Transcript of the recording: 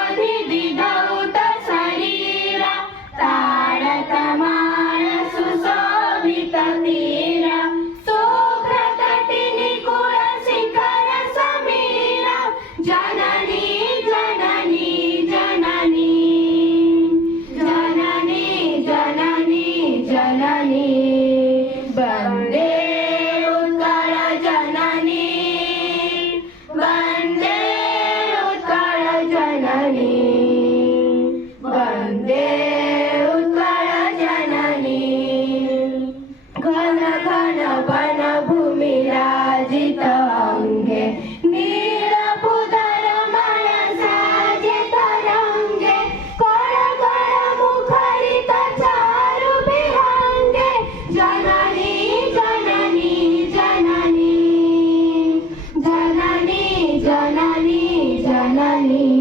पूतपयोनिधिदौत शरीरा तारकमाळ सुशोभित तीरा शुभ्रतटिनिकुल शिखर समीरा जननी जननी जननी जननी जननी जननी वन्दे उत्कल जननी वन्दे उत्कल जननी वन्दे उत्कल जननी घन घन वन भूमि राजित अंगे नीलभूधरमय साजे तरंगे कर कर मुखरित चारु विहंगे जननी जननी जननी जननी जननी जननी